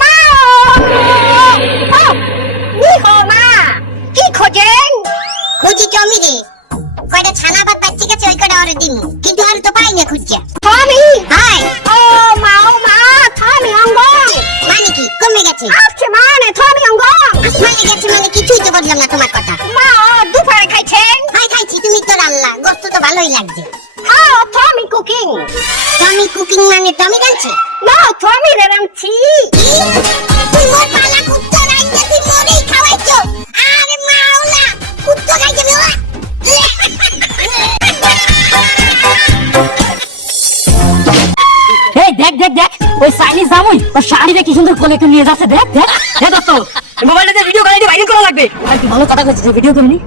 মা মা কি খোঁজেন? খুঁজি জমি রে, কয়টা ছানা ভাত বাচ্চি গেছে ওই কয়টা ওরে দিমু, কিন্তু আর তো পাই না খুঁজছে। থামি হাই ও মা থামি অঙ্গ মানে কি কমে গেছে? আচ্ছা মানে থামি অঙ্গ আসমানে গেছে মানে কিছুই তো বললাম না তোমার কথা। মা দুপুরে খাইছেন? হাই খাইছি, তুমি তো রান্না গোস্ত তো ভালোই লাগছে। হ্যাঁ থামি কুকিং। টমি কুকিং মানে টমি রাঁধছে? না থামি রাঁধছি। তুই মোর পালা কুত্তো রাঁধছে, তুই মোরেই খাওয়াইছো। আরে মাওলা কুত্তো খাইছে বাবা। এই দেখ দেখ দেখ ওই চাইনিজ জামুই ওর শাড়িটা কি সুন্দর কোলে নিয়ে যাচ্ছে। দেখ দেখ দেখ দোস্ত, মোবাইলটাতে ভিডিও করে ভাইরাল করা লাগবে। আর কি ভালো কথা কইছিস, ভিডিও করবি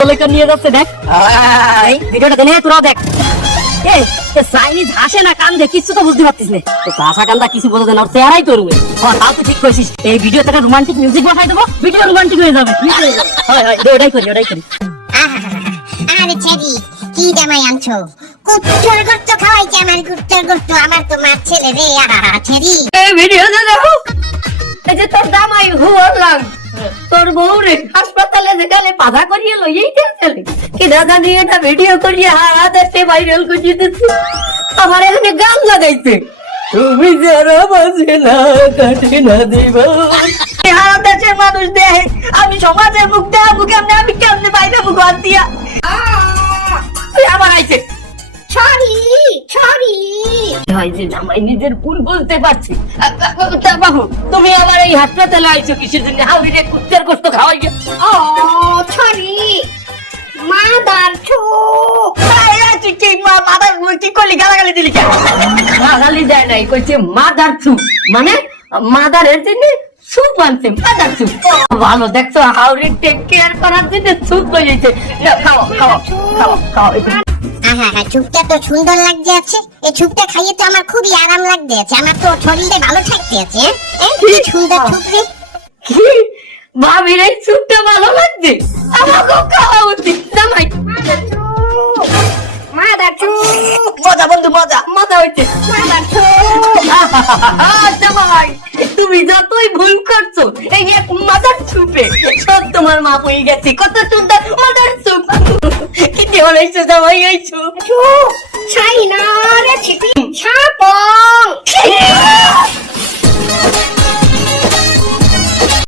কোলে নিয়ে যাচ্ছে। দেখ এই ভিডিওটা দেনে তোরা দেখ। এই চাইনিজ হাসে না কান্দে কিছু তো বুঝতে পারতিস না। তো হাসা কান্দা কিছু বোঝা যায় না, ওর চেহারাই করবে। হ্যাঁ তাও তুই ঠিক কইছিস, এই ভিডিওতে একটা রোমান্টিক মিউজিক বসাই দেবো, ভিডিও রোমান্টিক হয়ে যাবে। হয় হয় ওটাই করি ওটাই করি। আরে ছেড়ি কি জামাই আনছো? কুত্তর গোস্ত খাওয়াইছে আমার, কুত্তর গোস্ত আমার তো মার ছেলে রে। ছেড়ি এই ভিডিওতে দেখো, এই যে তোর জামাই হুয়ার তোর বউ রে হাসপাতালে যেখানে পাধা করিয়ে লইয়েই গেছে কি দাদা নিয়ে এটা ভিডিও করিয়ে হাতে ভাইরাল করিয়ে দিচ্ছে। আমার এখানে গান লাগাইছে, তুমি যারা বাজে না কাটে না দিব সারা দেশের মানুষ দেয় আমি সমাজের মুখ দেওয়া মুখে আমি কেমনে বাইরে মুখ হাত দিয়া আমার আইছে। সরি সরি হয় যে জামাই নিজের ভুল বলতে পারছি। বাবু তুমি আমার এই হাসপাতালে আইছো কিসের জন্য? হাউরি রে কুত্তের গোস্ত খাওয়াই গে। ও সরি মাদার ছু তুই কি মাদার কি করলি? গালাগালি দিলি কেন? গালাগালি দেয় নাই, কইছে মাদার চু মানে মাদারের জন্য সুপ আনছে। মাদার চু ভালো দেখছো, হাউরি টেক কেয়ার করার জন্য সুপ লইছে। খাও খাও খাও খাও। চুপটা তো সুন্দর লাগছে আছে, এই চুপটা খাইয়ে তো আমার খুবই আরাম লাগতে আছে, আমার তো শরীরে ভালো থাকতে আছে। কি সুন্দর চুপ রে। কি ভাবির এই সুপটা ভালো লাগছে? আমাকে খাওয়া উচিত। জামাই মাদার ছু মজা বন্ধু মজা মজা হইছে। মাদার ছু জামাই তুমি যতই ভুল করছো এই এক মাদার সুপে সব তোমার মা হয়ে গেছে। কত সুন্দর মাদার সুপ। কি দেওয়া হয়েছে জামাই এই সুপ? ছু চাইনা রেসিপি ছাপং